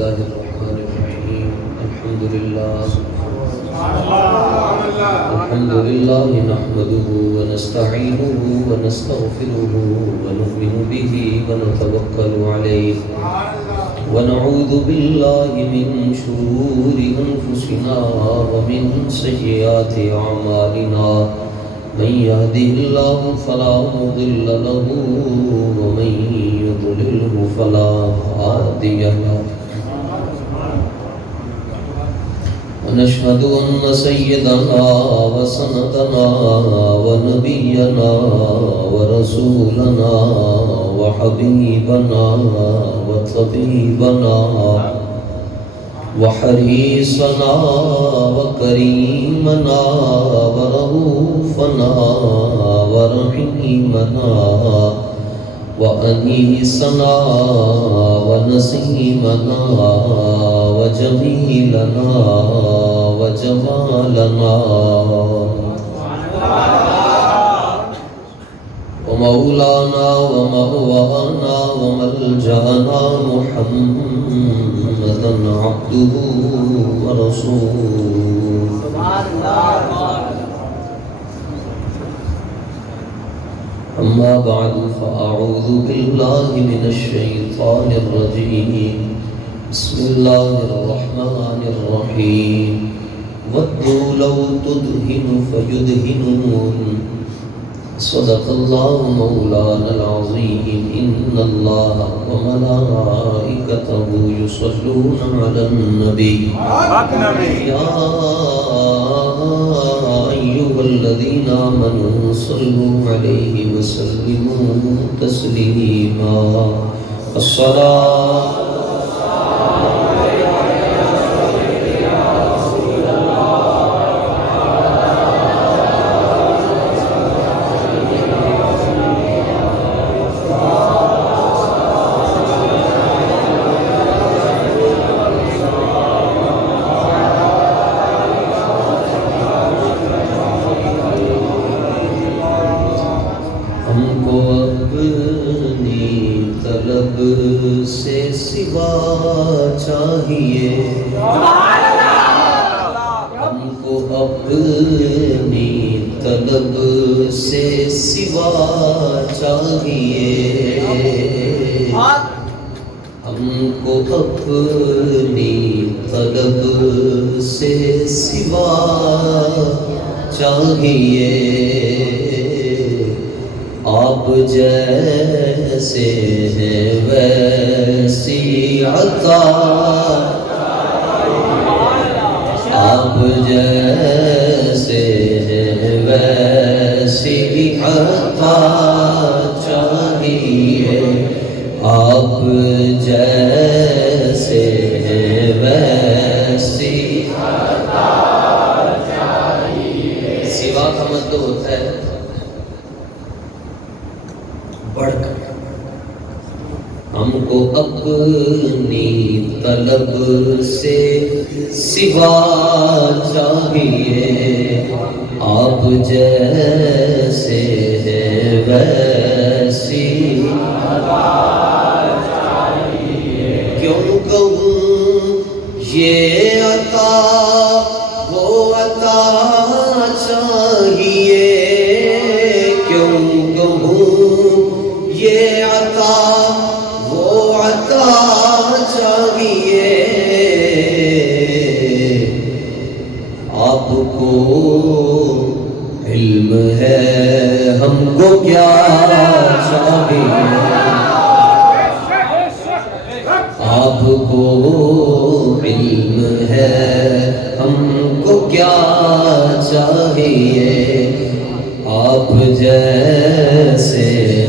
الله الرحمن الرحيم الحمد لله نحمده ونستعينه ونستغفره ونؤمن به ونتوكل عليه ونعوذ بالله من شرور أنفسنا ومن سيئات أعمالنا من يهده الله فلا مضل له ومن يضلله فلا هادي له ونشهد أن سيدنا وسندنا ونبينا ورسولنا وحبيبنا وطبيبنا وحريصنا وكريمنا ورؤوفنا ورحيمنا وأنيسنا ونسيمنا وجميلنا وجمالنا ومولانا ومغوانا وملجأنا محمدا عبده ورسوله أما بعد فأعوذ بالله من الشيطان الرجيم بسم الله الرحمن الرحيم ودوا لو تدهن فيدهنون صدق الله مولانا العظيم إن الله وملائكته يصلون على النبي يا أيها الذين آمنوا صلوا عليه وسلموا تسليما الصلاة ہم کو اپنی طلب سے سوا چاہیے ہم کو اپنی طلب سے سوا چاہیے آپ جیسے ہیں ویسی عطا آپ جیسے ہیں ویسی عطا چاہیے آپ جیسے ہیں ویسی عطا چاہیے سوا کا مطلب ہوتا ہے بڑھ کر ہم کو اپنی طلب سے سوا چاہیے آپ جیسے ہیں ویسی کیوں کہوں یہ عطا وہ عطا چاہیے کیوں کہوں یہ عطا وہ عطا چاہیے آپ کو علم ہے ہم کو کیا چاہیے آپ کو علم ہے ہم کو کیا چاہیے آپ جیسے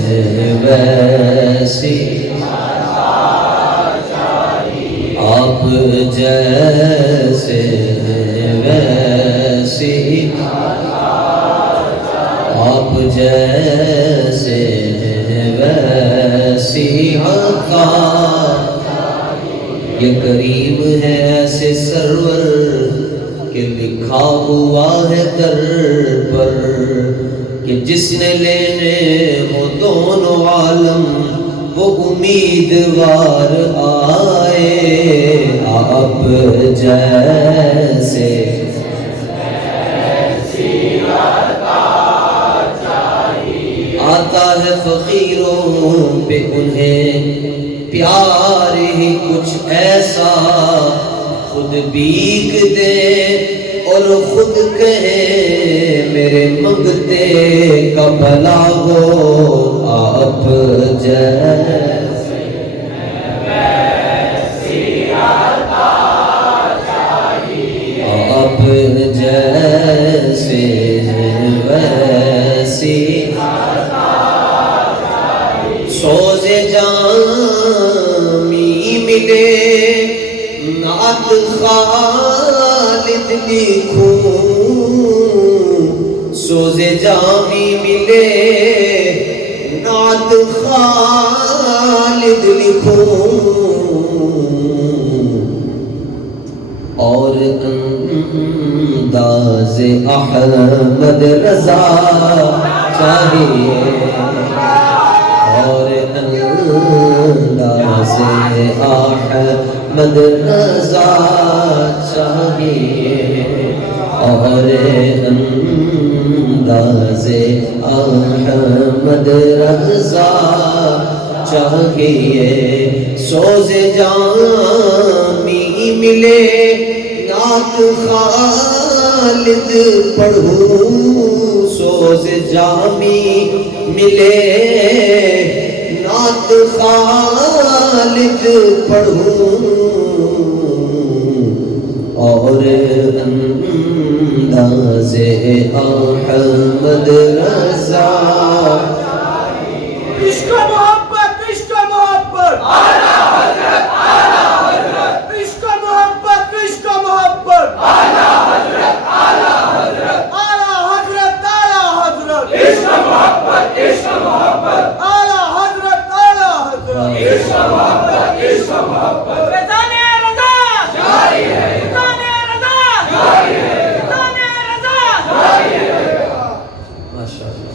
ہیں ویسی آپ جیسے ہیں ویسی آپ جیسے ہیں ویسی عطا یہ کریم ہے ایسے سرور کہ لکھا ہوا ہے در پر کہ جس نے لینے ہو دونوں عالم وہ امیدوار آئے آپ جیسے آتا ہے فقیروں پہ انہیں پیار ہی کچھ ایسا، خود بیک دے اور خود کہے میرے منگتے کا بھلا ہو آپ جیسے آپ جیسے ویسی سوز جامی ملے نعت خالد لکھوں، سوز جامی ملے نعت خالد لکھوں، اور انداز احمد رضا چاہیے، اور انداز احمد رضا چاہیے، اور انداز احمد رضا چاہیے، سوز جامی ملے نعت خالد پڑھوں، سوز جامی ملے نعت خالد پڑھوں، اور انداز احمد رضا عشق محبت عشق محبت اعلیٰ حضرت اعلیٰ حضرت عشق محبت اعلیٰ حضرت اعلیٰ حضرت اعلیٰ حضرت اعلیٰ حضرت عشق محبت اعلیٰ حضرت اعلیٰ حضرت عشق محبت فیضان رضا جاری ہے، فیضان رضا جاری ہے، فیضان رضا جاری ہے، ماشاءاللہ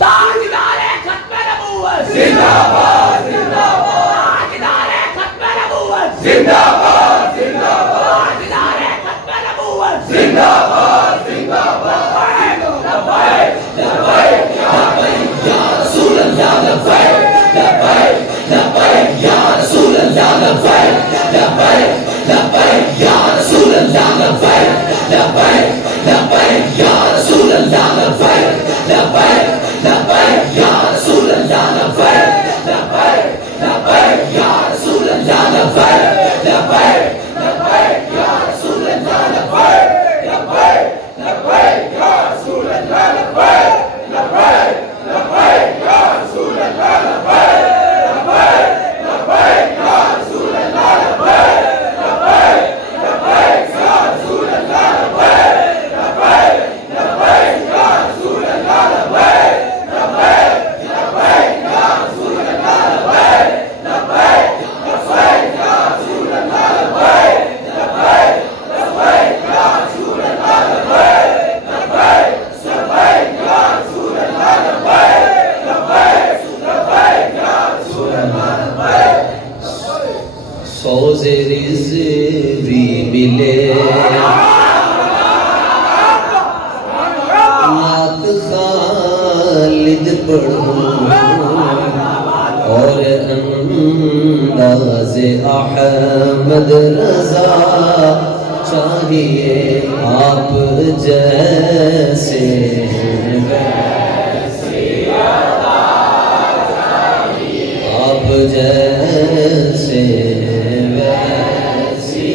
تاجدار ختم نبوت زندہ باد زندہ باد، تاجدار ختم نبوت زندہ باد زندہ باد، تاجدار ختم نبوت زندہ باد زندہ باد، لبیک لبیک یا طیب یا رسول اللہ، لبیک لبیک لبیک یا رسول اللہ، لبیک لبیک لبیک یا رسول اللہ، لبیک لبیک لبیک یا رسول اللہ، لبیک لبیک لبیک یا رسول اللہ، لبیک لبیک لبیک یا رسول اللہ، لبیک لبیک لبیک یا رسول اللہ، لبیک لبیک لبیک یا رسول اللہ، لبیک لبیک لبیک یا رسول اللہ، لبیک لبیک لبیک یا رسول اللہ، لبیک لبیک لبیک یا رسول اللہ، لبیک لبیک لبیک یا رسول اللہ، لبیک لبیک لبیک یا رسول اللہ، لبیک لبیک لبیک یا رسول اللہ، لبیک لبیک لبیک یا رسول اللہ، لبیک لبیک لبیک یا رسول اللہ، لبیک لبیک لبیک یا رسول اللہ، لبیک سوز رضوی ملے نعت خالد پڑھوں، اور انداز احمد رضا چاہیے، آپ جیسے آپ جیسے ویسی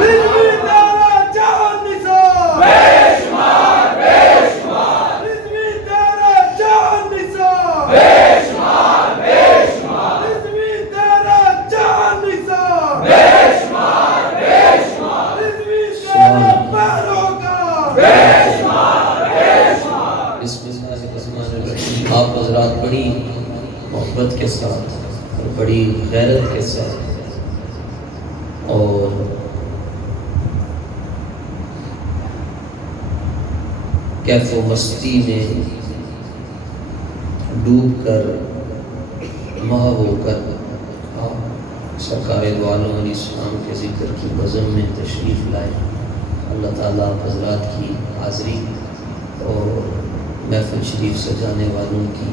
رضوی تیرا جان نثار بے شمار بے شمار، رضوی تیرا جان نثار بے شمار بے شمار، رضوی تیرا جان نثار بے شمار بے شمار، رضوی تیرا پیروکار بے شمار بے شمار۔ بسم اللہ الرحمن الرحیم۔ آپ حضرات بڑی محبت کے ساتھ اور بڑی غیرت کے ساتھ اور کیف و مستی میں ڈوب کر ماہ ہو کر آپ سرکار دو عالم علیہ السلام کے ذکر کی بزم میں تشریف لائے. اللہ تعالیٰ آپ حضرات کی حاضری اور محفل شریف سجانے والوں کی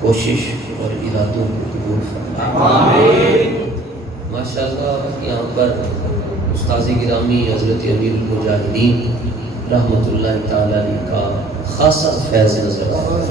کوشش اور ارادوں کو قبول فرمائے. ماشاء اللہ یہاں پر استاذ گرامی حضرت امیر المجاہدین رحمۃ اللہ تعالی علیہ کا خاصا فیض نظر آتا ہے.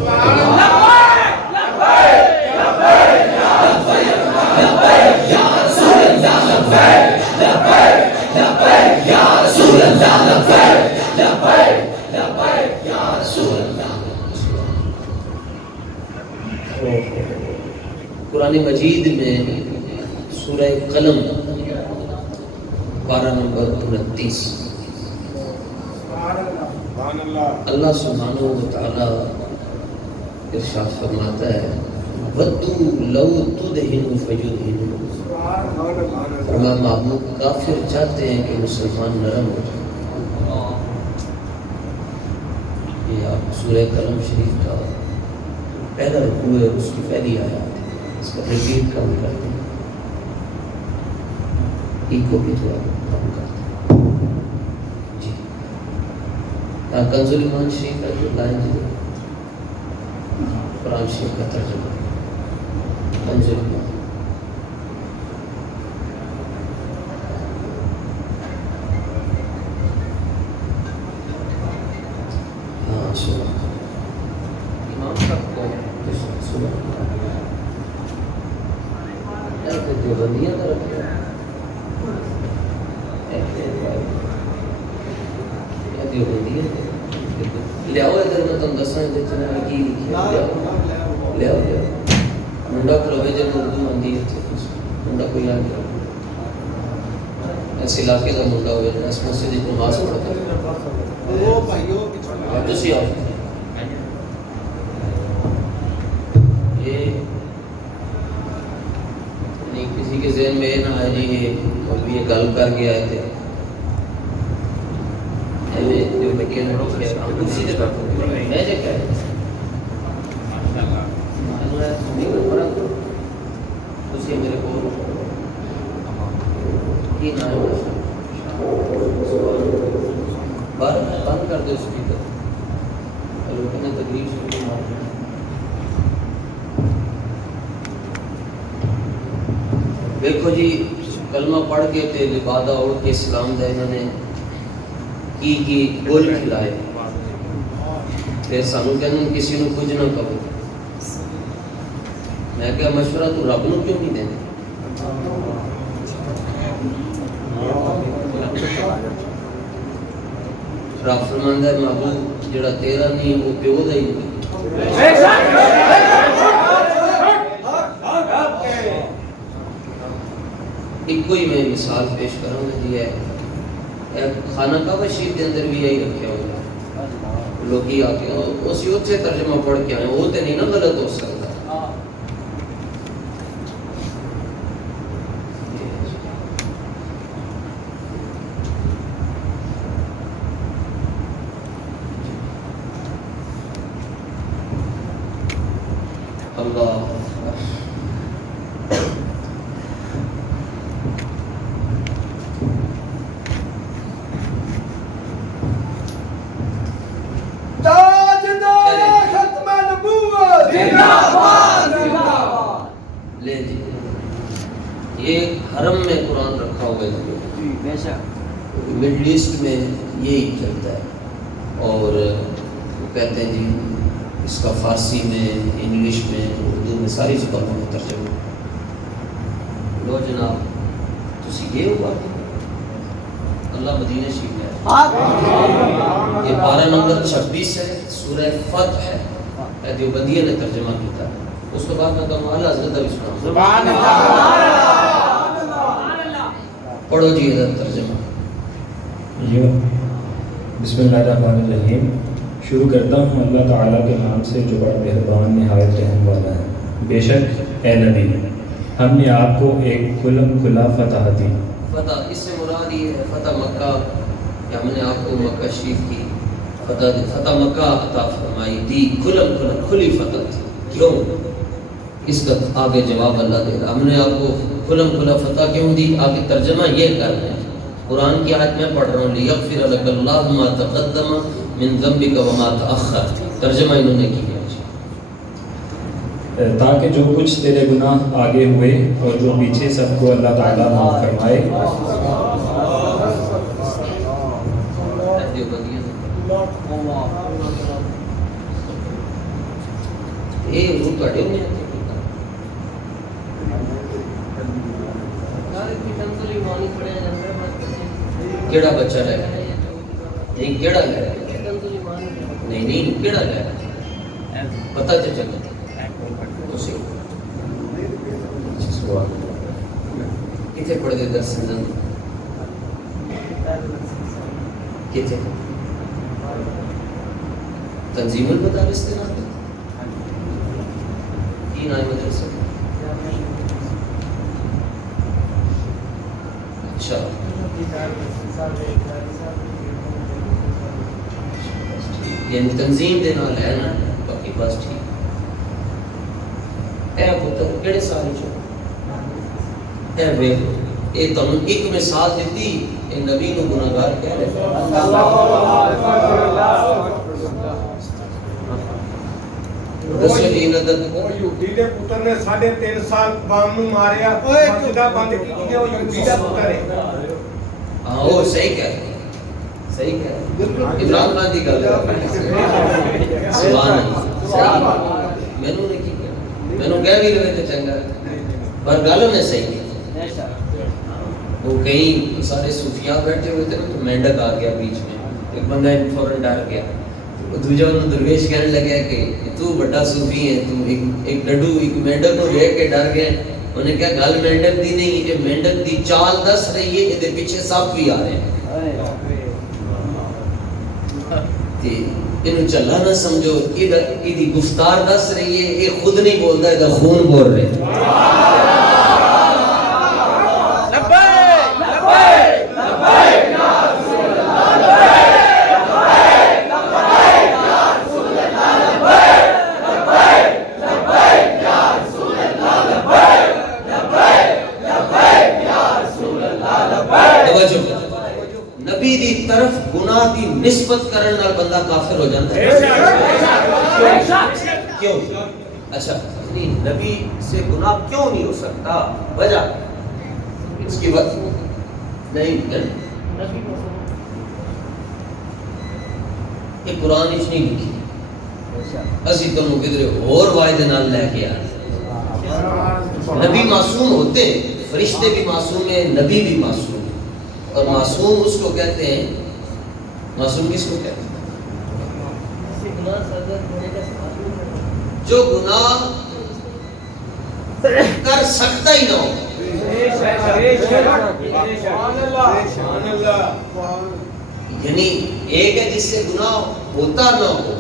قرآن مجید میں سورہ قلم 12 نمبر 29 اللہ سبحانہ و تعالی ارشاد فرماتا ہے وَدُّوا لَوْ تُدْهِنُوا فَيُدْهِنُونَ. فرمایا محبوب کافر چاہتے ہیں کہ مسلمان نرم ہو جائے. یہ آپ سورہ قلم شریف کا پہلا رکوع ہے، اس کی پہلی آیات ہے. اس کا ریپیٹ کم کرتے ہیں، ایکو بھی تھوڑا کم کرتے ہیں. جی کنز الایمان شریف ہے جو لائن جی قرآن شریف کا ترجمہ کنز الایمان. ہاں سنا امام صاحب کو سنا جو بندیاں کا رکھا لیاؤ ادھر میں تم دساں کی لیاؤ منڈا کھلوے جب اردو مندی منڈا کوئی آ گیا ایسے علاقے کا منڈا ہوئے اس مسجد کی نماز پڑھتا ہے. تسی آؤ یہ کسی کے ذہن میں نہ آئے جی یہ گل کر کے آئے تھے جو میں کہہ رہا ہوں اسی جگہ میں جو کہہ اسی میرے کو کی نہ بند کر دو اسپیکر لوگوں نے تقریر شروع مار. دیکھو جی کلمہ پڑھ کے تے لبادہ اوڑھ کے اسلام دا انہوں نے کی گول کھلائے تے سانو کہنے کسی نو کچھ نہ کرو. میں کہا مشورہ تو رب نو کیوں نہیں دینا. رب فرماندا ہے محبوب جڑا تیرا نہیں وہ پیو دا ہی نہیں. ایک کوئی میں مثال پیش کروں گا جی ہے خانہ کعبہ شریف کے اندر بھی یہی رکھے ہوئے لوگ ہی آتے ہیں اسی اچھے ترجمہ پڑھ کے آئے وہ تو نہیں نا غلط ہو سکتا. اللہ لے جی یہ حرم میں قرآن رکھا ہوا ہے مڈل ایسٹ میں یہی چلتا ہے اور وہ کہتے ہیں جی اس کا فارسی میں انگلش میں اردو میں ساری زبانوں میں ترجمہ. لو جناب تسی یہ ہوا اللہ مدینہ شریف ہے یہ 12 نمبر 26 ہے سورہ فتح ہے دیوبندیہ نے ترجمہ کیتا ہے. اس کے بعد میں کہوں اعلیٰ حضرت ابھی سنا سبحان اللہ پڑھو جی حضرت ترجمہ. بسم اللہ الرحمن الرحیم. شروع کرتا ہوں اللہ تعالیٰ کے نام سے جو بڑا مہربان نہایت رحم والا ہے. بے شک اے نبی ہم نے آپ کو ایک کھلم کھلا فتح دی. فتح اس سے مراد یہ ہے فتح مکہ کہ ہم نے آپ کو مکہ شریف کی فتح مکہ عطا فرمائی دی. کھلم کھلا کھلی فتح تھی. کیوں اس کا آگے جواب اللہ دے گا. ہم نے آپ کو کھلم کھلا فتح کیوں دی؟ آگے ترجمہ یہ کر رہے ہیں. قرآن کی آیت میں پڑھ رہا ہوں لیغفر لک اللہ ما تقدم من ذنبک وما تأخر. ترجمہ انہوں نے کیا تاکہ جو کچھ تیرے گناہ آگے ہوئے اور جو پیچھے سب کو اللہ تعالیٰ معاف فرمائے. کیڑا بچہ رہ گیا؟ نہیں کیڑا لے رہا ہے؟ نہیں کیڑا لے رہا ہے؟ پتہ تو چلے کتنے پڑھ دے درس سندن کتنے تنظیم المدارس کے نام تین آئے مدرسے. اچھا یعنی تنظیم دے نال ہے نا باقی بس ٹھیک. اے پتر کیڑے سال چ اے ویکھ اے تانوں ایک مثال دتی اے نبی نو گناہگار کہہ رہے یہودی دے پتر نے 3.5 سال بام نو ماریا مسجدہ بند کی او یہودی دا پتر ہے. ہاں وہ صحیح کہہ رہے صحیح کہہ رہے عمران خان دی گل ہے سبحان اللہ صحیح مینوں نے کی مینوں کہہ بھی لے تے چنگا پر گل نے صحیح کی. وہ کہیں سارے صوفیاء بیٹھے ہوئے تھے تو مینڈک آ گیا بیچ میں. ایک بندہ فوراً ڈر گیا. دوجا انہوں درویش کہنے لگا کہ تو بڑا صوفی ہے تو ایک ڈڈو ایک مینڈک کو دیکھ کے ڈر گئے. انہیں کہا گل مینڈک دی نہیں یہ مینڈک دی چال دس رہی ہے یہ پیچھے سب بھی آ رہے ہیں. انہوں چلا نہ سمجھو یہ گفتار دس رہی ہے یہ خود نہیں بولتا ہے خون بول رہے ہیں. نبی دی طرف گناہ دی نسبت کرن نال بندہ کافر ہو جاتا ہے. کیوں؟ اچھا نہیں نبی سے گناہ کیوں نہیں ہو سکتا؟ وجہ اس کی وجہ نہیں یہ قرآن اس نہیں لکھی اسی تمہیں کدھر اور وعدے نال لے کے آ. نبی معصوم ہوتے فرشتے بھی معصوم ہیں نبی بھی معصوم. اور معصوم اس کو کہتے ہیں معصوم کس کو کہتے ہیں؟ جو گناہ کر سکتا ہی نہ ہو. یعنی ایک ہے جس سے گناہ ہوتا نہ ہو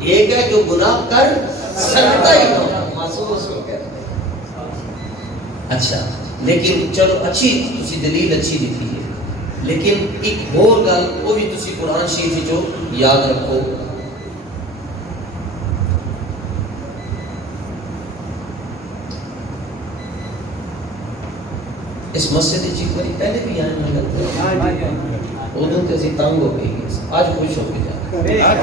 ایک ہے جو گناہ کر سکتا ہی نہ ہو. معصوم اس کو کہتے ہیں. اچھا لیکن چلو اچھی تسی دلیل اچھی لکھی ہے لیکن ایک اور گل وہ بھی تسی قرآن شریف جو یاد رکھو. اس مسجد کی ایک باری پہلے بھی آنے میں لگتا ہے ادھر تے اسی تنگ ہو گئی آج خوش ہو کے جا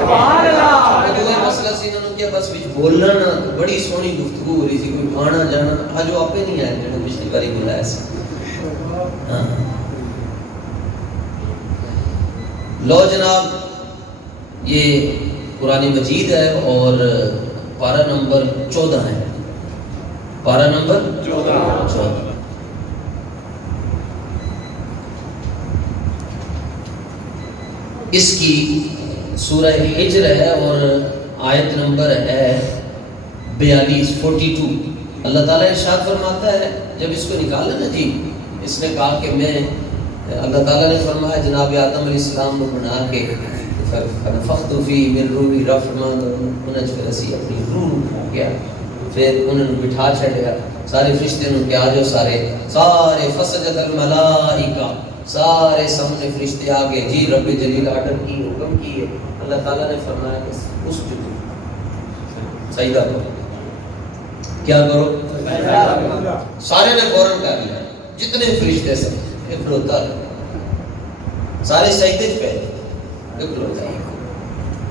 سبحان اللہ. جو مسئلہ سی انہوں نے کیا بس وچ بولنا نہ بڑی سونی گفتگو ہو رہی تھی کوئی آنا جانا آج وہ آپے نہیں آئے جنہوں پچھلی باری بلایا سی. لو جناب یہ قرآن مجید ہے اور پارہ نمبر 14 ہے. پارہ نمبر 14 اس کی سورہ حجر ہے اور آیت نمبر ہے 42 اللہ تعالیٰ ارشاد فرماتا ہے جب اس کو نکالا نا جی اس نے کہا کہ میں اللہ تعالیٰ نے فرمایا جناب آدم علیہ السلام کو بنا کے فنفخت فی من روحی رفمان انج پھر اسی اپنی روح ہو گیا پھر انہوں نے بٹھا چھڑیا سارے فرشتے نے کیا جو سارے فسجد الملائکہ سارے سامنے فرشتے آگے جی رب جلیل آرڈر کی حکم کی ہے. اللہ تعالیٰ نے فرمایا کہ اس جو سجدہ کرو کیا کرو؟ سارے نے فوراً کر لیا، جتنے فرشتے سب اکلوتا رہا، سارے سجدے پہ اکلوتا ہی۔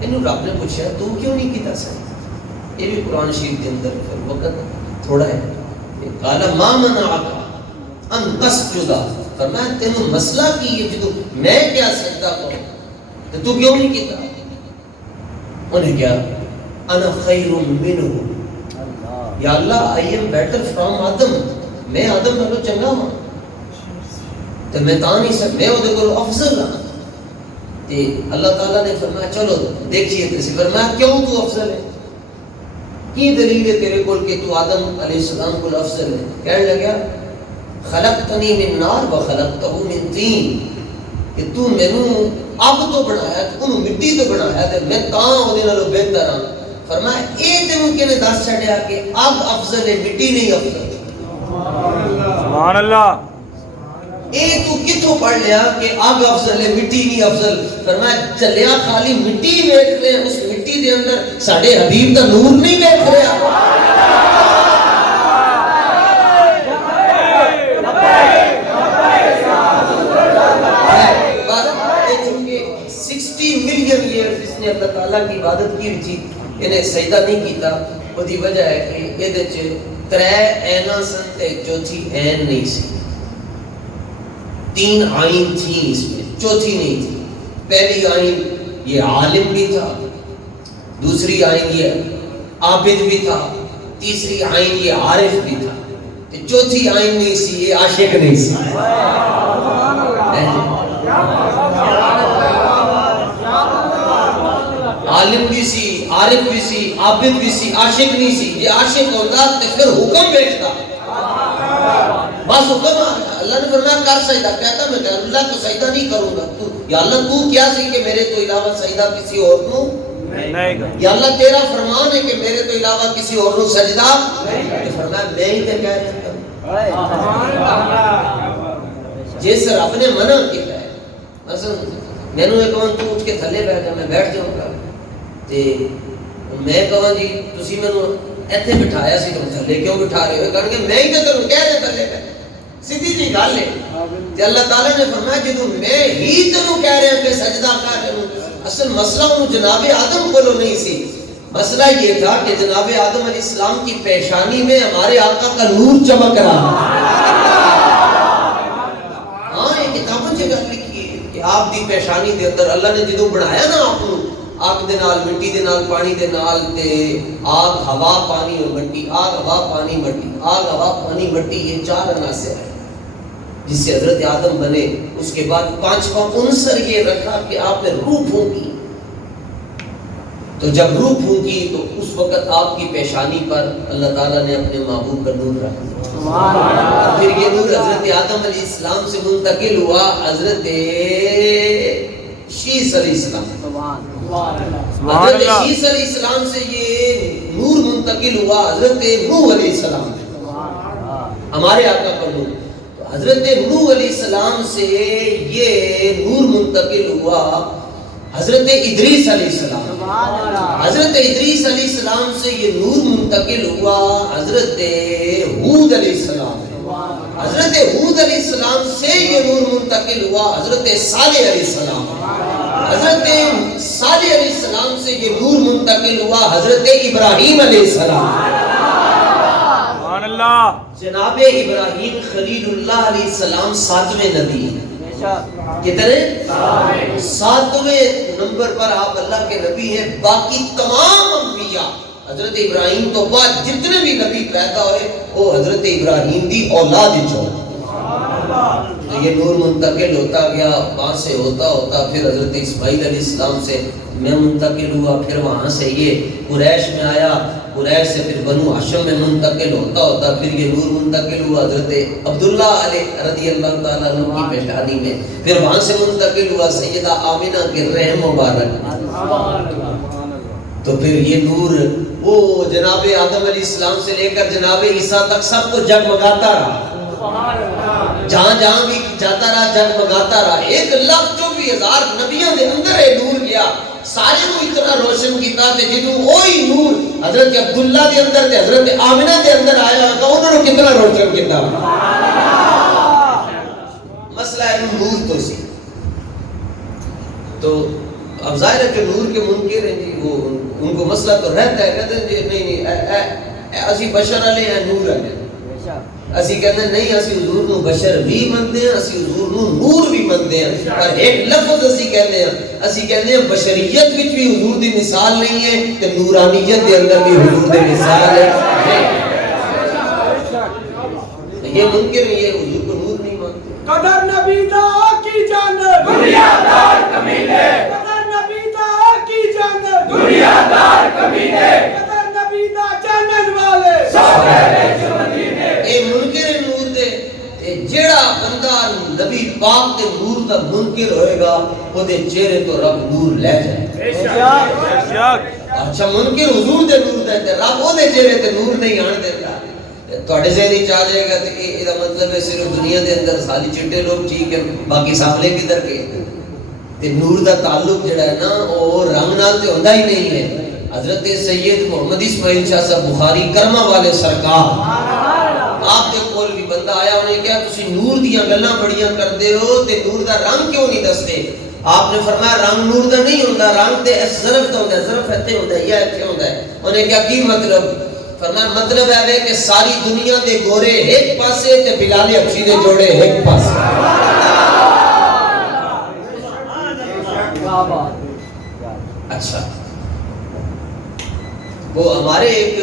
انہوں رب نے پوچھا تو کیوں نہیں کیتا سجدہ؟ یہ بھی قرآن شریف کے اندر پھر وقت تھوڑا ہے۔ قال ما منعک ان تسجد، فرمایا تینوں مسئلہ کی ہے جدو میں کیا سجدہ کروں تو کیوں نہیں کیتا؟ انہیں کیا انا خیر منہ، یا اللہ آئی ایم بیٹر فرام آدم، میں آدم نالو چنگا ہوں تو میں تا نہیں سکتا، میں وہ کو افضل ہوں۔ تے اللہ تعالیٰ نے فرمایا چلو دیکھیے تسی، فرمایا کیوں تو افضل ہے؟ کی دلیل ہے تیرے کول کہ تو آدم علیہ السلام کو افضل ہے؟ کہنے لگا خلقتنی من نار و خلقتہ من طین، کہ تو مینوں آگ تو بنایا تو انہوں مٹی تو بنایا تے میں تاں وہ نالو بہتر ہوں۔ فرمایا اے تے ممکن ہے دس چھڑیا کہ آگ افضل ہے مٹی نہیں افضل۔ سبحان اللہ۔ اے تو کتوں پڑھ لیا کہ آگ افضل ہے مٹی نہیں افضل؟ فرمایا چلیا خالی مٹی دیکھ رہے ہیں، اس مٹی دے اندر ساڈے حبیب دا نور نہیں دیکھ رہا۔ جس نے اللہ تعالیٰ کی عبادت کی تھی انہیں سجدہ نہیں کیتا، وہ دی وجہ ہے کہ یہ دے ترے ایناں سن تے چوتھی این نہیں سی، تین آئین تھی اس میں، چوتھی نہیں تھی۔ پہلی آئین یہ عالم بھی تھا، دوسری آئین یہ عابد بھی تھا، تیسری آئین یہ عارف بھی تھا، چوتھی آئین نہیں سی، یہ عاشق نہیں سی۔ عالم بھی سی، عارف بھی سی، عابد بھی سی، عاشق نہیں سی۔ یہ عاشق ہوتا تو پھر حکم بیٹھتا، بس حکم اللہ نے فرمایا کر سجدہ، کہتا میں کہ اللہ کو سجدہ نہیں کروں گا، تو یا اللہ تو کیا سی کہ میرے تو علاوہ سجدہ کسی اور کو نہیں، یا اللہ تیرا فرمان ہے کہ میرے تو علاوہ کسی اور کو سجدہ نہیں، فرمایا میں ہی تے کہہ رہا ہوں جس رب نے منع کیا ہے۔ مثلا میں نے کہا تو اٹھ کے تھلے بیٹھ جا، میں بیٹھ جاؤں گا، تے میں کہاں جی تسی مینوں ایتھے بٹھایا سی تم تھلے کیوں بٹھا رہے ہو؟ کہنے کہ میں ہی تے تینوں کہہ رہا تھلے بیٹھ، سیدھی جی گل ہے۔ تے اللہ تعالیٰ نے فرمایا جدوں میں ہی تینوں کہہ رہا کہ سجدہ کر، اصل مسئلہ انہوں جناب آدم کو نہیں سی، مسئلہ یہ تھا کہ جناب آدم علیہ السلام کی پیشانی میں ہمارے آقا کا نور چمک رہا۔ ہاں یہ کتابوں سے گل لکھی ہے کہ آپ دی پیشانی دے اندر اللہ نے جدوں بنایا نا آپ کو، آگ دے نال مٹی دے نال پانی دے نال تے آگ ہوا پانی اور مٹی، آگ ہوا پانی مٹی، آگ ہوا پانی مٹی، یہ چار عناصر ہیں جس سے حضرت آدم بنے۔ اس کے بعد پانچواں عنصر یہ رکھا کہ آپ نے روح پھونکی، تو جب روح پھونکی تو اس وقت آپ کی پیشانی پر اللہ تعالیٰ نے اپنے محبوب کا نور رکھ دیا۔ پھر یہ نور حضرت آدم علیہ السلام سے منتقل ہوا حضرت شیس علیہ السلام، حضرت شیس علیہ السلام سے یہ نور منتقل ہوا حضرت نوح علیہ السلام، ہمارے آقا کا نور۔ حضرت نوح علیہ السلام سے یہ نور منتقل ہوا حضرت ادریس علیہ السلام، حضرت ادریس علیہ السلام سے یہ نور منتقل ہوا حضرت ہود علیہ السلام، حضرت ہود علیہ السلام سے یہ نور منتقل ہوا حضرت صالح علیہ السلام، حضرت صالح علیہ السلام سے یہ نور منتقل ہوا حضرت ابراہیم علیہ السلام۔ جناب ابراہیم خلیل اللہ علیہ السلام ساتویں نبی ہیں، کتنے؟ ساتویں نمبر پر آپ اللہ کے نبی ہیں۔ باقی تمام انبیاء حضرت ابراہیم تو بعد جتنے بھی نبی پیدا ہوئے وہ حضرت ابراہیم دی اولاد جو، تو یہ نور منتقل ہوتا گیا، وہاں سے ہوتا ہوتا پھر حضرت اسماعیل علیہ السلام سے میں منتقل ہوا، پھر وہاں سے یہ قریش میں آیا، قریش سے پھر بنو ہاشم میں منتقل ہوتا ہوتا پھر یہ نور منتقل ہوا حضرت عبداللہ علیہ رضی اللہ تعالیٰ عنہ کی پیشانی میں، پھر وہاں سے منتقل ہوا سیدہ آمنہ کے رحم مبارک، تو پھر یہ نور وہ جناب آدم علیہ السلام سے لے کر جناب عیسیٰ تک سب کو جگمگاتا رہا، جہاں جہاں بھی جاتا رہا جگمگاتا رہا۔ 1,24,000 نبیوں دے اندر یہ نور گیا، سارے کو اتنا روشن کیتا تے جدوں وہی نور حضرت عبداللہ دے اندر تے حضرت آمنہ دے اندر آیا تو انہوں نے کتنا روشن کیتا. مسئلہ ہے نور تو سی. تو اب ظاہر ہے کہ نور کے منکر ہیں جی، وہ ان کو مسئلہ تو رہتا ہے، کہتے ہیں جی نہیں اسی بشر والے ہیں نور والے. اسی کہتے ہیں نہیں، اسی حضور نو بشر بھی منتے ہیں، اسی حضور نو نور بھی منتے ہیں. پر ایک لفظ اسی کہتے ہیں بشریت وچ بھی حضور دی مثال نہیں ہے تے نورانیت دے اندر بھی حضور دی مثال ہے. یہ منکر ہیں، یہ حضور کو نور نہیں مانتے. قدر نبی دا کی جانت دنیا دار کمینے، قدر نبی دا کی جانت دنیا دار کمینے، قدر نبی دا جانن والے سب پہلے مدینے. اے منکر نور دے جیڑا بندہ نبی پاک دے نور دا منکر ہوئے گا وہ دے چہرے تو رب نور لے جائے. اچھا منکر حضور دے نور دے رب وہ دے چہرے تے نور نہیں آن دیتا. تھوڑے سے نہیں چاہ جائے گا تو یہ مطلب ہے صرف دنیا دے اندر سالی چٹے لوگ ٹھیک ہے، باقی سامنے کدھر گئے. تے نور دا تعلق جڑا ہے نا وہ رنگ نال تے ہوندا ہی نہیں ہے. حضرت سید محمد اسماعیل شاہ صاحب بخاری کرما والے سرکار آپ دے کول بھی بندہ آیا، انہیں کہا تسی نور دیاں گلاں بڑیاں کردے ہو تے نور دا رنگ کیوں نہیں دستے؟ آپ نے فرمایا رنگ نور دا نہیں ہوندا، رنگ تے اس ظرف دا ہوندا ہے، ظرف ایتھے ہوندا ہے یا ایتھے ہوندا ہے. انہیں کہا کی مطلب؟ فرمایا مطلب ہے کہ ساری دنیا دے گورے ایک پاسے تے بلال حبشی دے جوڑے ایک پاسے. اچھا وہ ہمارے ایک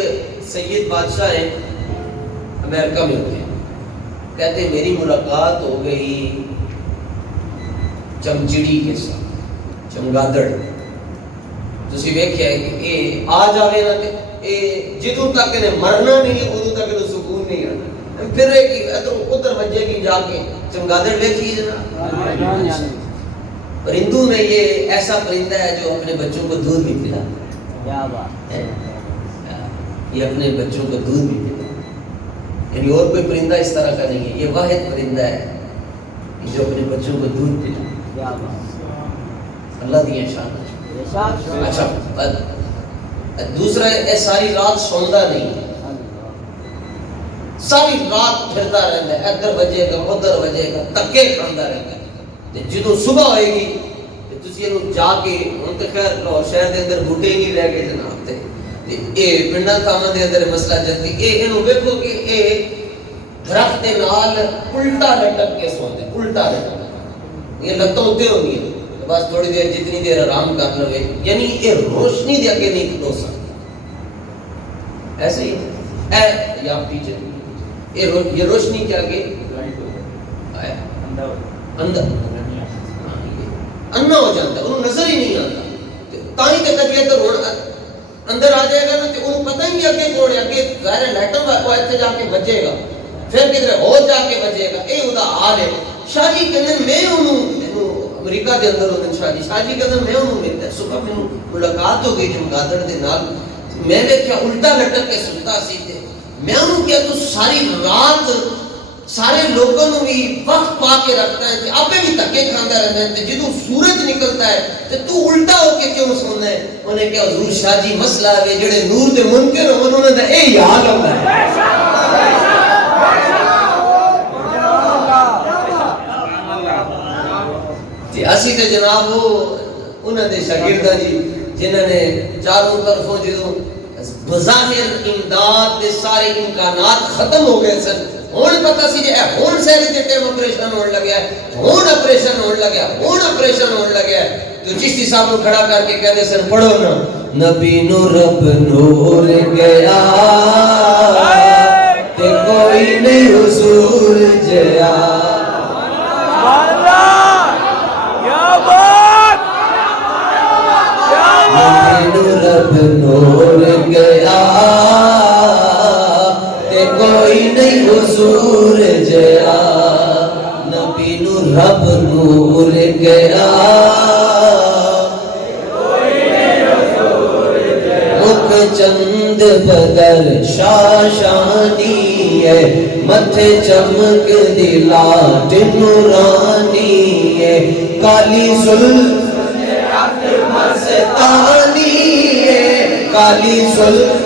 سید بادشاہ ہیں امریکہ میں ہوتے ہیں، کہتے ہیں میری ملاقات ہو گئی چمچڑی کے ساتھ، چمگادڑ. تسی ویکھیا ہے کہ اے آ جاوے نا تے اے جدوں تک نے مرنا نہیں ادوں تک نے سکون نہیں آنا. پھر ایک ادھر وجے گی جا کے چمگادڑ ویکھی جنا. پرندوں میں یہ ایسا پرندہ ہے جو اپنے بچوں کو دودھ بھی پلاتا ہے. یہ اپنے بچوں کو دودھ بھی پلاتا ہے، یعنی اور کوئی پرندہ اس طرح کا نہیں ہے. یہ واحد پرندہ ہے جو اپنے بچوں کو دودھ پلاتا ہے. اللہ دی شان. اچھا دوسرا ہے ساری رات سوندا نہیں، ساری رات پھرتا رہتا ہے، ادھر بجے گا ادھر بجے گا، تکے کھاندا رہتا ہے. جدو صبح ہوئے گی تسی انہوں جا کے ہن تے خیر شہر دے اندر بوٹے نہیں رہ گئے جناب تے اے پنڈاں تھاواں دے اندر مسئلہ جلدی اے انہوں ویکھو کہ اے درخت دے نال الٹا لٹک کے سوندے، الٹا لٹک یہ لتاں اوتے ہوندی ہیں بس تھوڑی دیر جتنی دیر آرام کر لوے، یعنی اے روشنی دے اگے نہیں کھلو سکتا. ایسے ہی اے یا پیچھے یہ روشنی کے آگے اندر انا ہو جاتا ہے، انہوں نظر ہی نہیں آتا. تاہی تے کبھی ادھر اندر آ جائے گا نا تو انہوں پتہ ہی نہیں اگے کون ہے، اگے ظاہر ہے لیٹر وہ ایتھے جا کے بجے گا، پھر کدھر اور جا کے بجے گا. اے ادا حال ہے. شاہ جی کہندے میں انہوں امریکہ دے اندر ہوندے شاہ جی کہندے میں انہوں ملتا صبح میں ملاقات ہو گئی چمگادڑ دے نال، میں ویکھیا الٹا لٹک کے ستا سی تے میں انہوں کیا تو ساری رات سارے لوگوں نے بھی وقت پا کے رکھتا ہے کہ آپ بھی تکے کھاندہ رہنا ہے. جدو سورج نکلتا ہے تو الٹا ہو کے کیوں سننا ہے؟ انہیں کہا حضور شاہ جی مسئلہ ہے جڑے نور دے منکر ہوں انہوں نے اے یاد ہوتا ہے. اسی تے جناب وہ انہوں نے شاگردہ جی جنہوں نے چاروں طرفوں جدو بظاہر امداد دے سارے امکانات ختم ہو گئے سن، ہون پتہ سی جے ہون سہری دے ٹائم آپریشن ہون لگیا ہے، ہون آپریشن ہون لگیا ہے تو چشتی صاحب کو کھڑا کر کے کہتے سن پڑھو نا نبی نو رب نور گیا تے کوئی نہیں حضور جیا. رب نور گیا تے کوئی نہیں حضور جیا. نبی نو رب نور گیا مکھ چند بدر شاشانی ہے، متھے چمک دی لاٹ نورانی ہے، کالی زلف مستانی ہے کالی زلف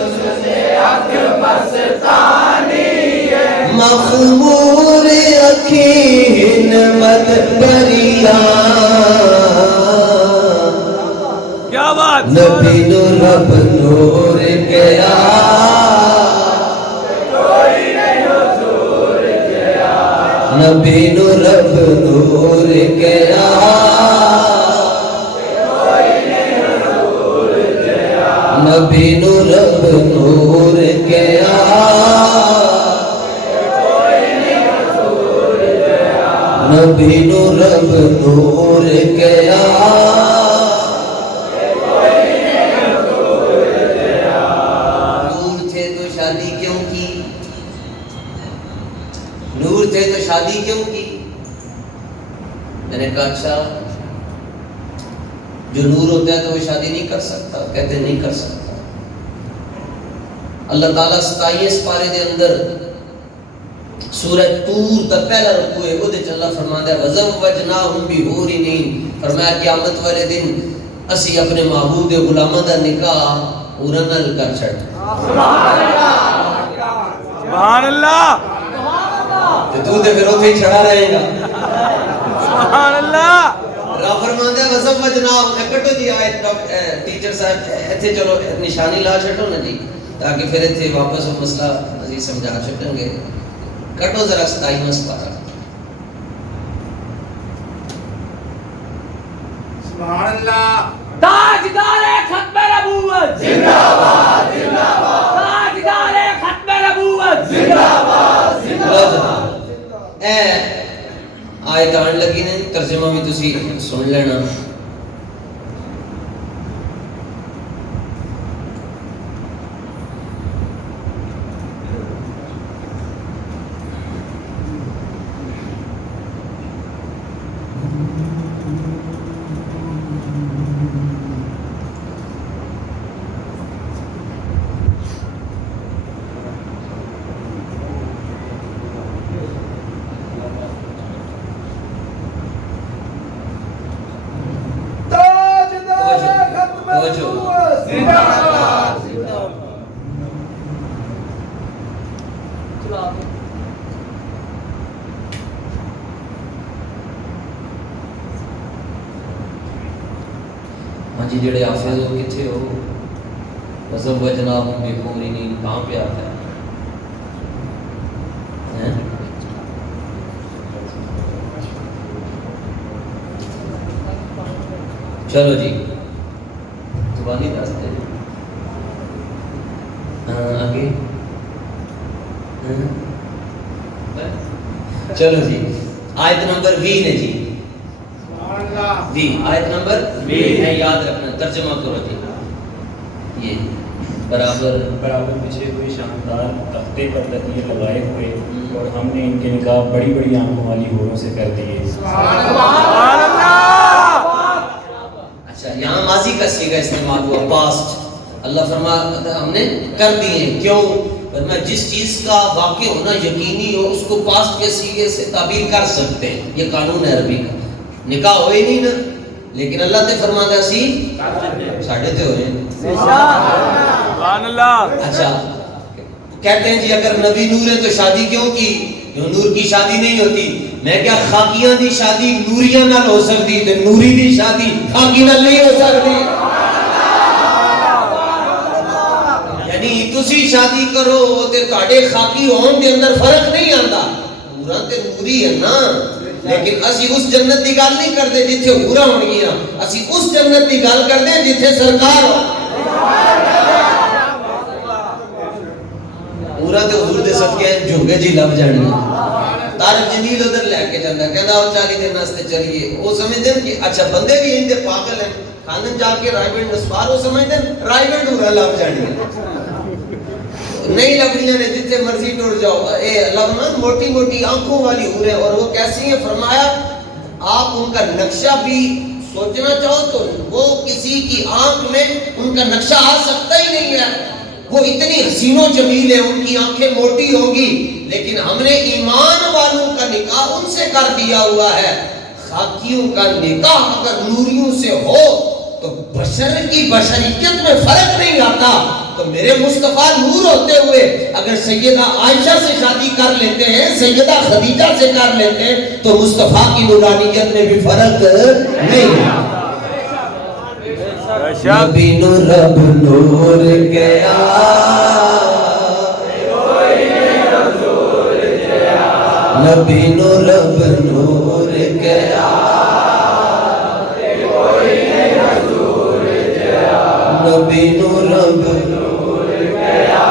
مخمور اکھین مد بریا کیا بات نبی نو رب نور گیا نبی نو رب نور گیا نبی نو رب نور گیا نبی نو رب نور گیا نور تھے تو شادی کیوں کی نور تھے تو شادی کیوں کی میں نے کہا اچھا جو نور ہوتا ہے تو وہ شادی نہیں کر سکتا کہتے نہیں کر سکتا اللہ تعالیٰ 27 پارے دے اندر سورہ طور دا پہلا رکوع ہے وہ دے اللہ فرماتا ہے وَزَوَّجْنَاهُمْ بِحُورٍ عِينٍ فرمایا قیامت والے دن اسی اپنے معبود غلاماں دا نکاح حوراں نال کر چھڑ سبحان اللہ تو تے پھر اوتھے چھڑا رہے گا سبحان اللہ رب فرماتا ہے وَزَوَّجْنَاهُمْ کٹو جی آیت ٹیچر صاحب ایتھے چلو نشانی لا چھٹو نا جی تاکہ پھر ایتھے واپس وہ مسئلہ مزید سمجھا چھٹیں گے کٹو ذرا 27 پارہ سبحان اللہ تاجدار ختم نبوت زندہ باد زندہ باد تاجدار ختم نبوت زندہ باد زندہ باد اے آیت آن لگی نے ترجمہ بھی تسی سن لینا ہاں جی جڑے حافظ ہو کتھے ہو وَزَوَّجْنَاهُمْ بِحُورٍ عِينٍ کہاں پہ آتا ہے چلو جی زبانی دستے آگے چلو جی آیت نمبر 20 ہے جی جی آیت نمبر 20 ہے یاد رکھنا ترجمہ کرو جی یہ برابر پیچھے ہوئے شاندار تختے پر تکیے لگائے ہوئے اور ہم نے ان کے نکاح بڑی بڑی آنکھوں والی ہوروں سے کر دیے سبحان اللہ اچھا یہاں ماضی کا صیغہ استعمال ہوا پاسٹ اللہ فرماتا ہم نے کر دیے کیوں فرمایا جس چیز کا واقع ہونا یقینی ہو اس کو پاسٹ کے صیغے سے تعبیر کر سکتے ہیں یہ قانون ہے عربی کا نکاح ہوئے نہیں نا لیکن اللہ تے فرماتا سی ساڑھے تے ہو رہے ہیں سبحان اللہ اچھا کہتے ہیں جی اگر نبی نور ہے تو شادی کیوں کی جو نور کی شادی نہیں ہوتی میں کیا خاکیاں دی شادی نوریاں نال ہو سکتی تے نوری دی شادی خاکی نال نہیں ہو سکتی یعنی تسی شادی کرو تے تہاڈے خاکی ہون دے اندر فرق نہیں آندا پورا تے نوری ہے نا لیکن اسی اس جنت دی گل نہیں کرتے جتھے حورا ہون گیاں اسی اس جنت دی گل کرتے ہیں جتھے سرکار ہو حورا تے حور دے صدقے جھوگے جی لب جانی طارق جمیل ادھر لے کے جاندا کہندا او 40 دن واسطے چلیے او سمجھدے کہ اچھا بندے بھی اندے پاگل ہیں کھانن جا کے رائے بینڈ نسوار او سمجھدے رائے بینڈ حورا لب جانی نہیں لبڑیاں نے جتنے مرضی ٹوڑ جاؤ اے لبنان موٹی موٹی آنکھوں والی حوریں اور وہ کیسی ہیں فرمایا آپ ان کا نقشہ بھی سوچنا چاہو تو وہ کسی کی آنکھ میں ان کا نقشہ آ سکتا ہی نہیں ہے وہ اتنی حسین و جمیل ہے ان کی آنکھیں موٹی ہوں گی لیکن ہم نے ایمان والوں کا نکاح ان سے کر دیا ہوا ہے خاکیوں کا نکاح اگر نوریوں سے ہو تو بشر کی بشریت میں فرق نہیں آتا. تو میرے مصطفیٰ نور ہوتے ہوئے اگر سیدہ عائشہ سے شادی کر لیتے ہیں, سیدہ خدیجہ سے کر لیتے ہیں, تو مصطفیٰ کی نورانیت میں بھی فرق نہیں ہے. نبی نو رب نور گیا, نبی نو رب نور گیا, نبی نو رب نور گیا,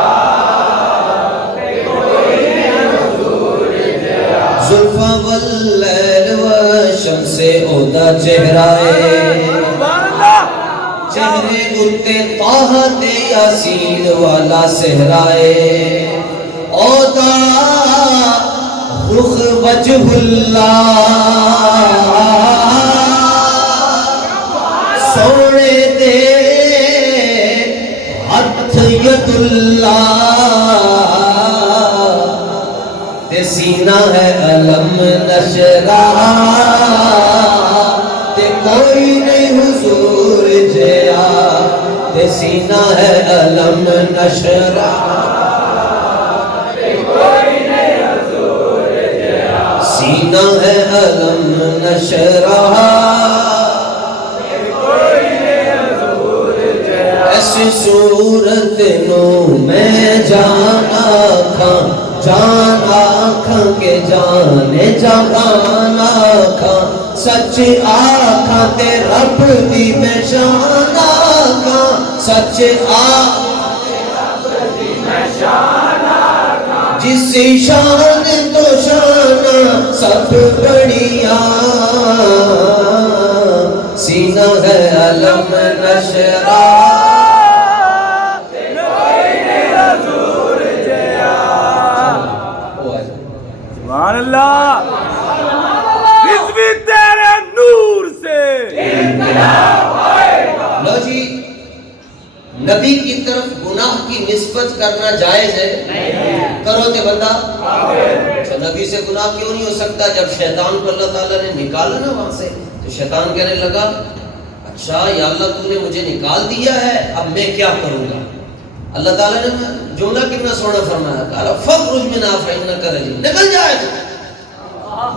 زلفاں واللیل والشمس اودا چہرائے, چہرے اتے طہ تے یاسین والا صحرائے, اودا رخ وجہ اللہ سونے دے ہتھ ید اللہ, تے سینہ ہے علم نشرہ, تے کوئی نہیں حضور جیا, تے سینہ ہے علم نشرہ, سینہ ہے علم نشرہ. ایسی صورت نو میں جانا کھاں, جانا کھاں کے جانے جہانا کھاں, سچ آکھاں تے رب دی میں شانا کھاں, سچ آکھاں تے رب دی میں شانا کھاں, جس شان تو شان سب بڑیا, سینہ ہے علم نشرہ. سبحان اللہ, رضوی تیرے نور سے لو جی, نبی کی طرف گناہ کی نسبت کرنا جائز ہے؟ کرو تے بندہ. اچھا نبی سے گناہ کیوں نہیں ہو سکتا؟ جب شیطان کو اللہ تعالیٰ نے نکالا نا وہاں سے, تو شیطان کہنے لگا اچھا یا اللہ تو نے مجھے نکال دیا ہے, اب میں کیا کروں گا؟ اللہ تعالیٰ نے جملہ کتنا سونا فرمایا, قال فاخرج منها فإنك رجيم, نکل جائے تو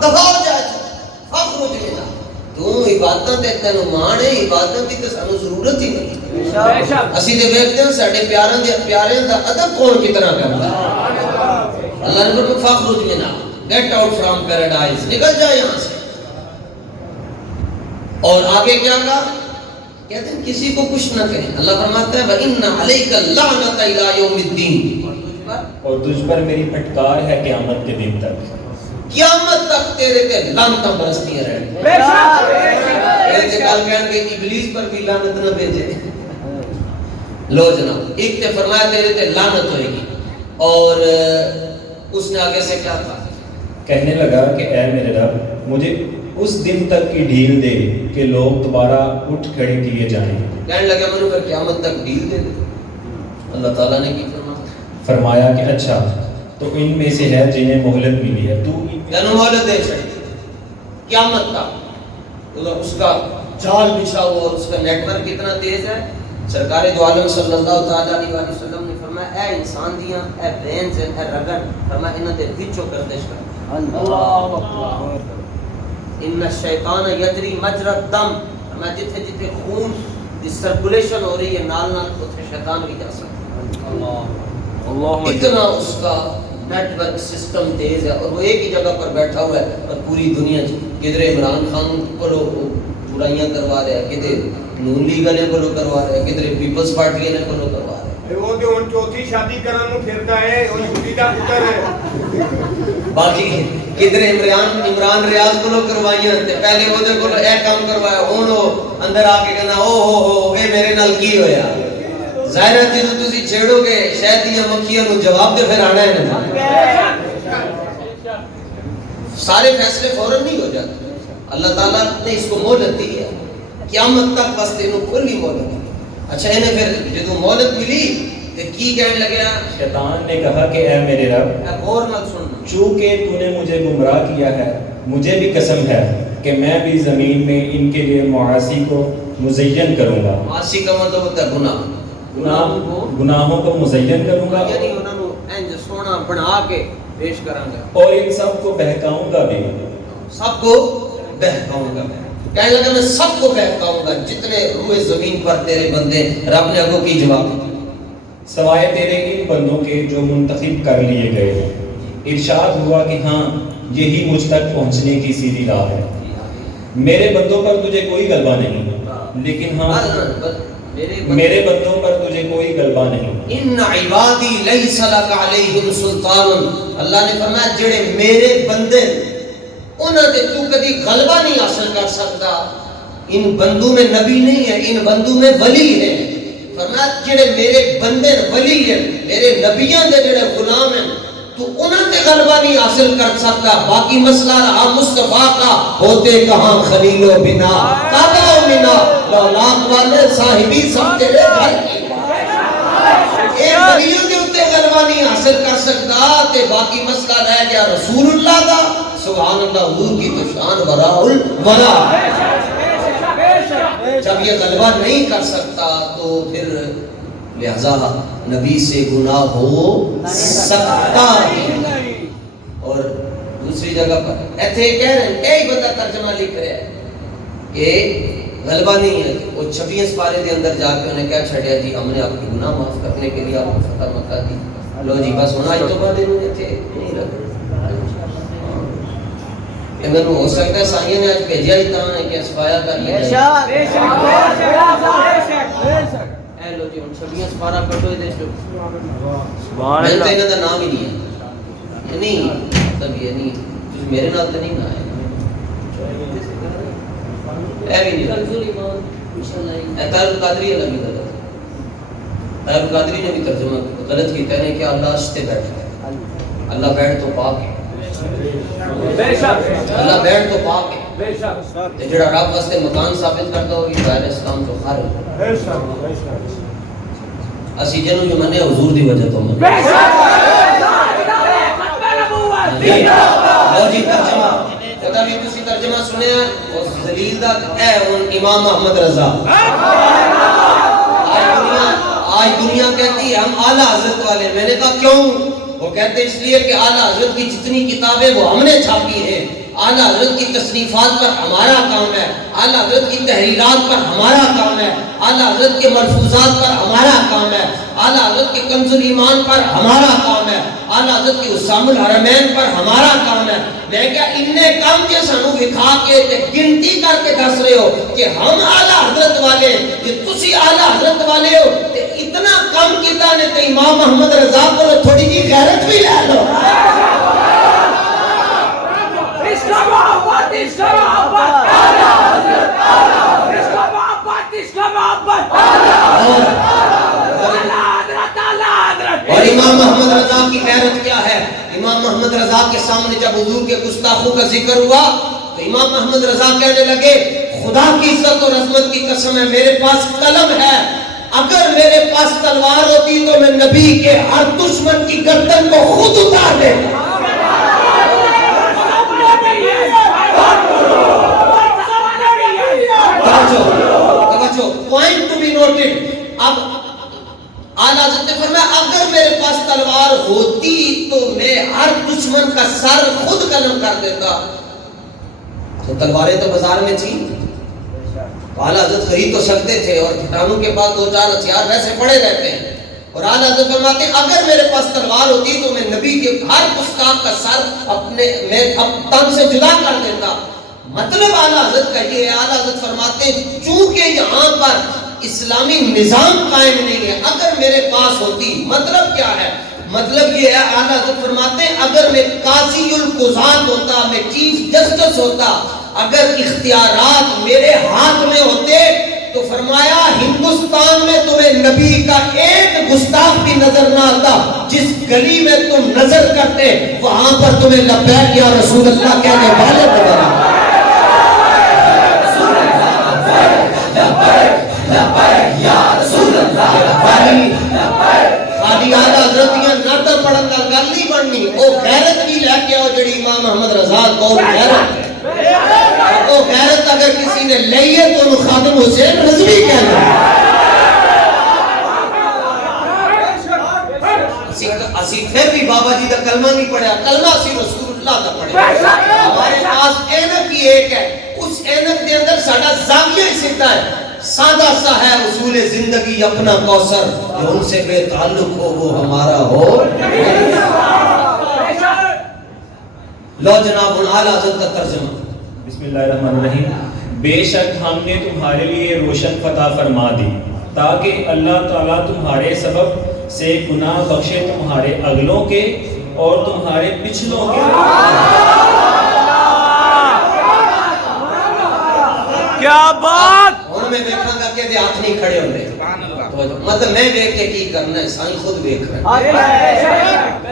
دفاع ہو جائے تو فاخرج منها. تو عبادت تینو مان ہے, عبادت کی تو سانو ضرورت ہی نہیں. اسی تے ویکھتے ہیں ساڈے پیاریاں دا ادب کون کتنا کرتا ہے. اللہ نے فرمایا فاخرج منها, گیٹ آؤٹ فرام پیراڈائز, نکل جائے یہاں سے. اور آگے کیا کہا؟ کہتے ہیں کسی کو کچھ نہ کریں. اللہ فرماتا ہے وَإِنَّ عَلَيْكَ اللَّعْنَةَ إِلَىٰ يَوْمِ الدِّينِ, اور تجھ پر میری پھٹکار ہے قیامت کے دن تک. قیامت تک تیرے تے لعنتاں برستی رہیں. ایک کال کہن کہ ابلیس پر بھی لعنت نہ بھیجے. لو جناب, ایک تے فرمایا تیرے تے لعنت ہوئے گی, اور اس نے آگے سے کیا کہا؟ کہنے لگا کہ اے میرے رب, مجھے اس دن تک کی ڈھیل دے کہ لوگ دوبارہ اٹھ کھڑے کیے جائیں. کہنے لگا میں نے پھر قیامت تک ڈھیل دے دے. اللہ تعالیٰ نے کی فرمایا کہ اچھا تو ان میں سے ہے جنہیں مہلت ملی ہے, تو جنہوں مہلت دے چھڑی قیامت تک. اس کا جال بچھا ہوا اور اس کا نیٹ ورک کتنا تیز ہے. سرکار دو عالم صلی اللہ تعالیٰ علیہ وسلم نے فرمایا اے انسان دیاں, اے برینز, اے رگڑ, فرمایا انہاں دے وچوں گردش کر. اللہ اکبر. ان الشیطان یجری مجرى الدم, میں جتھے جتھے خون دی سرکولیشن ہو رہی ہے نال نال اتھے شیطان بھی جا سکتا ہے. اتنا اس کا نیٹ ورک سسٹم تیز ہے, اور وہ ایک ہی جگہ پر بیٹھا ہوا ہے اور پوری دنیا کدھر عمران خان کو برائیاں کروا رہا ہے, کدھر نون لیگ والے کو کروا رہا ہے, کدھر پیپلز پارٹی والے کو کروا رہا ہے. وہ جو ان چوتھی شادی کرن نو پھردا ہے, وہ یہودی دا پتر ہے. باقی کدھر عمران ریاض کو کروائیاں تے پہلے وہ دے کو اے کام کروایا, ہن اندر آ کے کہنا او ہو اے میرے نال کی ہویا. ظاہر ہے جدوں تسی چھیڑو گے شاید یہ مکھیاں نو جواب دے پھر آنا ہے نا. سارے فیصلے فوراً نہیں ہو جاتے. اللہ تعالیٰ نے اس کو مہلت دی ہے, قیامت تک واسطے نو کھلی مہلت دی. اچھا انہیں پھر جدوں مہلت ملی تے کی کہنے لگا؟ شیطان نے کہا کہ اے میرے رب, غور نال سننا, چونکہ تو نے مجھے گمراہ کیا ہے, مجھے بھی قسم ہے کہ میں بھی زمین میں ان کے لیے معاصی کو مزین کروں گا. معاصی کا مطلب ہوتا ہے گناہ. گناہوں کو مزین کروں گا یعنی انہاں نو انج سونا بنا کے پیش کراں گا, اور ان سب کو بہکاؤں گا بھی. سب کو بہکاؤں گا. کہنے لگا میں سب کو بہکاؤں گا جتنے روئے زمین پر تیرے بندے. رب نے اگوں کی جواب سوائے تیرے ان بندوں کے جو منتخب کر لیے گئے. ارشاد ہوا کہ ہاں یہی مجھ تک پہنچنے کی سیدھی راہ ہے. میرے بندوں پر تجھے کوئی غلبہ نہیں, لیکن ہاں میرے بندوں پر تجھے کوئی غلبہ نہیں. ان عبادی لیس لک علیہم سلطان. اللہ نے فرمایا جڑے میرے بندے انہاں تے تو کبھی غلبہ نہیں حاصل کر سکتا. ان بندوں میں نبی نہیں ہے, ان بندوں میں ولی ہے. فرمایا جڑے میرے بندے ولی ہیں, میرے نبیوں دے جڑے غلام ہیں, تو انہاں تے غلبہ نہیں حاصل کر سکتا. باقی مسئلہ رہا مصطفیٰ کا, ہوتے کہاں خلیل و بنا کعبہ و منا, لولاک والے صاحبی سب تیرے گھر کی. ایک ولیوں کے اتے غلبہ نہیں حاصل کر سکتا. تے باقی مسئلہ رہ گیا رسول اللہ کا. سبحان اللہ, حضور کی تو شان وراء الورا. جب یہ غلبہ نہیں کر سکتا تو پھر لہذا نبی سے گناہ ہو سکتا ہی. اور دوسری جگہ پر ایتھے کہہ رہے ہیں, کئی بندہ ترجمہ لکھ رہے ہیں کہ غلبہ نہیں ہے. وہ 26 سپارے دے اندر جا کے انہیں کہہ چھڑیا جی ہم نے آپ کی گناہ معاف کرنے کے لیے آپ کو فتح مکہ دی. لو جی بس ہونا تو بعد انہیں تھے نہیں رکھ. اگر ہو سکتا ہے سائیں نے آج بھیجا ہی تاں ہے کہ اسپایا کر لیا. اے لو جی ان 26 سپارہ کٹو دے چو. میں تو انہاں دا نام ہی نہیں ہے. نہیں مطلب یہ نہیں تجھ میرے نال تو نہیں آئے. اے بھی نہیں اے طاہر القادری اللہ بھی غلط. طاہر القادری نے بھی ترجمہ غلط کیتا ہے کہ اللہ عرش تے بیٹھا ہے. اللہ بیٹھ تو پاک ہے, اللہ بیٹھ تو پاک ہے. تے جڑا رب واسطے مکان ثابت کرتا ہو یہ دائرہ اسلام تو خارج. اسی جنوں جو منے حضور دی وجہ تو من. لو جی ترجمہ پتہ بھی تسی ترجمہ سنیا اور ذلیل دا اے ہن امام محمد رضا. آج دنیا کہتی ہے ہم اعلیٰ حضرت والے. میں نے کہا کیوں؟ وہ کہتے ہیں اس لیے کہ اعلیٰ حضرت کی جتنی کتابیں وہ ہم نے چھاپی ہیں, اعلیٰ حضرت کی تصنیفات پر ہمارا کام ہے, اعلیٰ حضرت کی تحریرات پر ہمارا کام ہے, اعلیٰ حضرت کے ملفوظات پر ہمارا کام ہے, اعلیٰ حضرت کے کنز الایمان پر ہمارا کام ہے, اعلیٰ حضرت کے حسام الحرمین پر ہمارا کام ہے. میں کیا اننے کام کے سانو دکھا کے تے گنتی کر کے دس رہے ہو کہ ہم اعلیٰ حضرت والے, کہ تسی اعلیٰ حضرت والے ہو, تے اتنا کم کیتا نے تے امام محمد رضا کو تھوڑی جی غیرت بھی لے لو. اور امام محمد رضا کی غیرت کیا ہے؟ امام محمد رضا کے سامنے جب حضور کے گستاخوں کا ذکر ہوا تو امام محمد رضا کہنے لگے خدا کی عزت اور عظمت کی قسم ہے میرے پاس قلم ہے, اگر میرے پاس تلوار ہوتی تو میں نبی کے ہر دشمن کی گردن کو خود اتار دیتا. Point to be noted. اب اعلیٰ حضرت نے فرمایا اگر میرے پاس تلوار ہوتی تو میں ہر دشمن کا سر خود قلم کر دیتا. تو تلواریں تو بازار میں تھی, اعلیٰ حضرت خرید تو سکتے تھے, اور کھٹانوں کے پاس 2-4 ہتھیار ویسے پڑے رہتے ہیں. اور اعلیٰ حضرت فرماتے ہیں اگر میرے پاس تلوار ہوتی تو میں نبی کے ہر گستاخ کا سر میں تن سے جدا کر دیتا. مطلب اعلیٰ حضرت کا یہ ہے, اعلیٰ حضرت فرماتے ہیں چونکہ یہاں پر اسلامی نظام قائم نہیں ہے, اگر میرے پاس ہوتی, مطلب کیا ہے؟ مطلب یہ ہے اعلیٰ حضرت فرماتے ہیں اگر میں قاضی القضات ہوتا, میں چیف جسٹس ہوتا, اگر اختیارات میرے ہاتھ میں ہوتے تو فرمایا ہندوستان میں تمہیں نبی کا ایک گستاخ بھی نظر نہ آتا. جس گلی میں تم نظر کرتے وہاں پر تمہیں لبیک یا رسول اللہ کہنے والے نظر آتے. خالی اعلیٰ حضرتیاں نعتیں پڑھن نال گل نہیں بننی, او غیرت بھی لے کے آؤ جڑی امام محمد رضا کو غیرت ہے. او غیرت اگر کسی نے لئیے تو انہوں خادم حسین رضوی کہنا ہے. اسی پھر بھی بابا جی دا کلمہ نہیں پڑھا, کلمہ اسی رسول اللہ دا پڑھا. ہمارے پاس اینک ہی ایک ہے, اس اینک دے اندر ساڑھا زاویہ ہی سکتا ہے. سادہ سا ہے اصول زندگی اپنا کوثر, جو ان سے بے تعلق ہو وہ ہمارا ہو. لو جناب اعلیٰ حضرت کا ترجمہ. بسم اللہ الرحمن الرحیم. بے شک ہم نے تمہارے لیے روشن فتح فرما دی تاکہ اللہ تعالیٰ تمہارے سبب سے گناہ بخشے تمہارے اگلوں کے اور تمہارے پچھلوں کے. کیا بات. اور میں دیکھاں گا کہ ہاتھ نہیں کھڑے ہوں گے, مطلب میں دیکھ کے کی کرنا ہے, سائیں خود دیکھ رہے ہیں.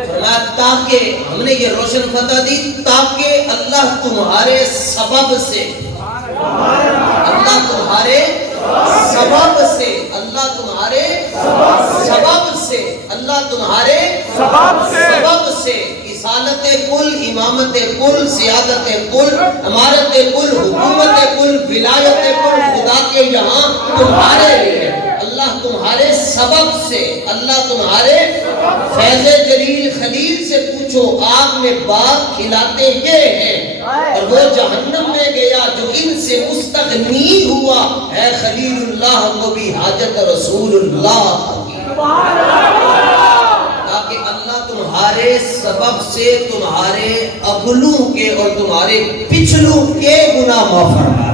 فرمایا تاکہ ہم نے یہ روشن فتح دی تاکہ اللہ تمہارے سبب سے, اللہ تمہارے سبب سے, اللہ تمہارے سبب سے, اللہ تمہارے سبب سے رسالت کل, امامت کل, سیادت کل, امارت کل, حکومت کل, ولایت کل خدا کے یہاں تمہارے لیے. اللہ تمہارے سبب سے, اللہ تمہارے فیض جلیل خلیل سے پوچھو آگ میں باغ کھلاتے یہ ہیں, اور وہ جہنم میں گیا جو ان سے مستغنی ہوا ہے. خلیل اللہ کو بھی حاجت رسول اللہ کی. تاکہ اللہ تمہارے سبب سے تمہارے اگلوں کے اور تمہارے پچھلوں کے گناہ معاف فرمائے.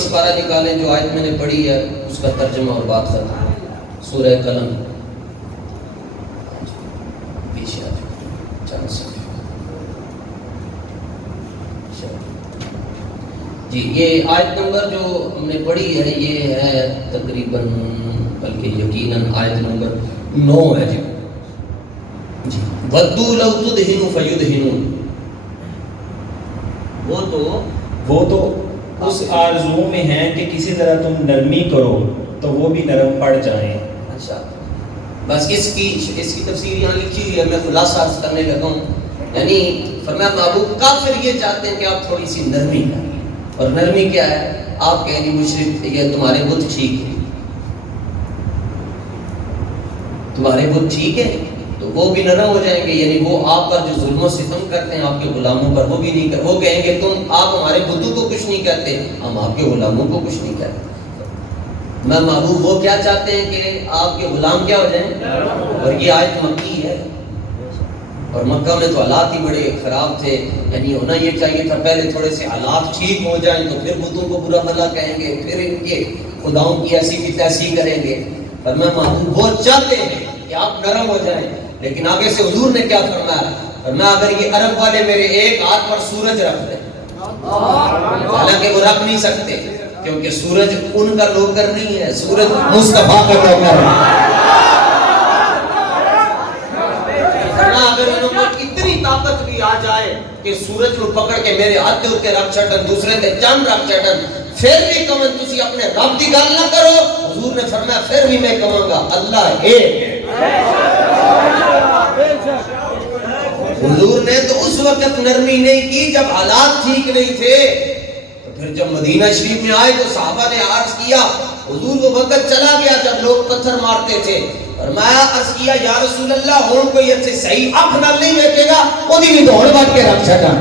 سپارہ نکالیں جو آیت میں نے پڑھی ہے اس کا ترجمہ اور بات ختم. سورہ قلم پیچھے آ جاؤ, جی یہ آیت نمبر جو ہم نے پڑھی ہے یہ ہے تقریباً, بلکہ یقیناً آیت نمبر 9 ہے. جی وَدُّوا لَوْ تُدْهِنُوا فَيُدْهِنُونَ. وہ تو اس آرزو میں ہیں کہ کسی طرح تم نرمی کرو تو وہ بھی نرم پڑ جائیں. اچھا بس اس کی تفسیر یہاں لکھی ہوئی ہے, میں خلاصہ عرض کرنے لگا ہوں. یعنی فرمایا محبوب کافر یہ چاہتے ہیں کہ آپ تھوڑی سی نرمی کریں, اور نرمی کیا ہے, آپ کہیں گے مشرک یہ تمہارے بت ٹھیک ہے, تمہارے بت ٹھیک ہے, تو وہ بھی نرم ہو جائیں گے. یعنی وہ آپ پر جو ظلم و ستم کرتے ہیں آپ کے غلاموں پر, وہ بھی نہیں کرتے. وہ کہیں گے تم آپ ہمارے بتوں کو کچھ نہیں کہتے, ہم آپ کے غلاموں کو کچھ نہیں کہتے. میں محبوب وہ کیا چاہتے ہیں کہ آپ کے غلام کیا ہو جائیں. اور یہ آیت مکی ہے, اور مکہ میں تو حالات ہی بڑے خراب تھے. یعنی ہونا یہ چاہیے تھا پہلے تھوڑے سے حالات ٹھیک ہو جائیں تو پھر بتوں کو برا بھلا کہیں گے, پھر ان کے خداؤں کی ایسی کی تیسی کریں گے. پر میں محبوب وہ چاہتے ہیں کہ آپ نرم ہو جائیں. لیکن آگے سے حضور نے کیا فرمایا, فرمایا اگر یہ عرب والے میرے ایک ہاتھ پر سورج رکھ دیں, حالانکہ وہ رکھ نہیں سکتے کیونکہ سورج ان کا نوکر نہیں ہے, سورج مصطفیٰ کا نوکر ہے. اگر انہوں کو اتنی طاقت بھی آ جائے کہ سورج کو پکڑ کے میرے ہاتھ کے اوپر رکھ چھٹن, دوسرے تے چند رکھ چھٹن, پھر بھی کمن تسی اپنے رب دی گل نہ کرو. حضور نے فرمایا پھر بھی میں کہوں گا اللہ ایک. حضور نے تو اس وقت نرمی نہیں کی جب حالات ٹھیک نہیں تھے. تو پھر جب مدینہ شریف میں آئے تو صحابہ نے عرض کیا, حضور وہ وقت چلا گیا جب لوگ پتھر مارتے تھے. فرمایا عرض کیا یا رسول اللہ ہون کوئی اچھے صحیح آنکھ نال نہیں بیٹھے گا, وہ بھی دوڑ بات کے رکھ چھٹا.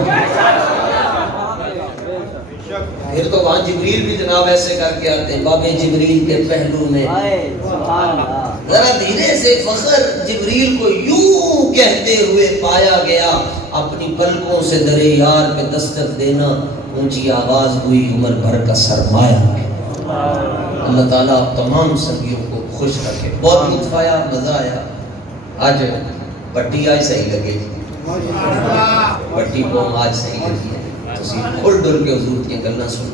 پھر تو وہاں جبریل بھی جناب ایسے کر کے آتے ہیں, بابے جبریل کے پہلو میں ذرا دھیرے سے فخر جبریل کو یوں کہتے ہوئے پایا گیا, اپنی پلکوں سے در یار پہ دستک دینا, اونچی آواز ہوئی عمر بھر کا سرمایہ. اللہ تعالیٰ آپ تمام سنگیوں کو خوش رکھے. بہت لطف آیا, مزہ آیا. آج پٹی آج صحیح لگے, پٹی کو آج صحیح لگی ہے. کھل ڈر کے حضور کی گلنا سن.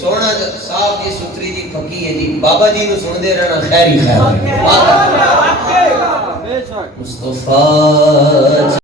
سونا صاحب جی ستری جی پھکی ہے جی بابا جی نو سن دے رہنا خیر ہی خیر ہے بے شک مصطفیٰ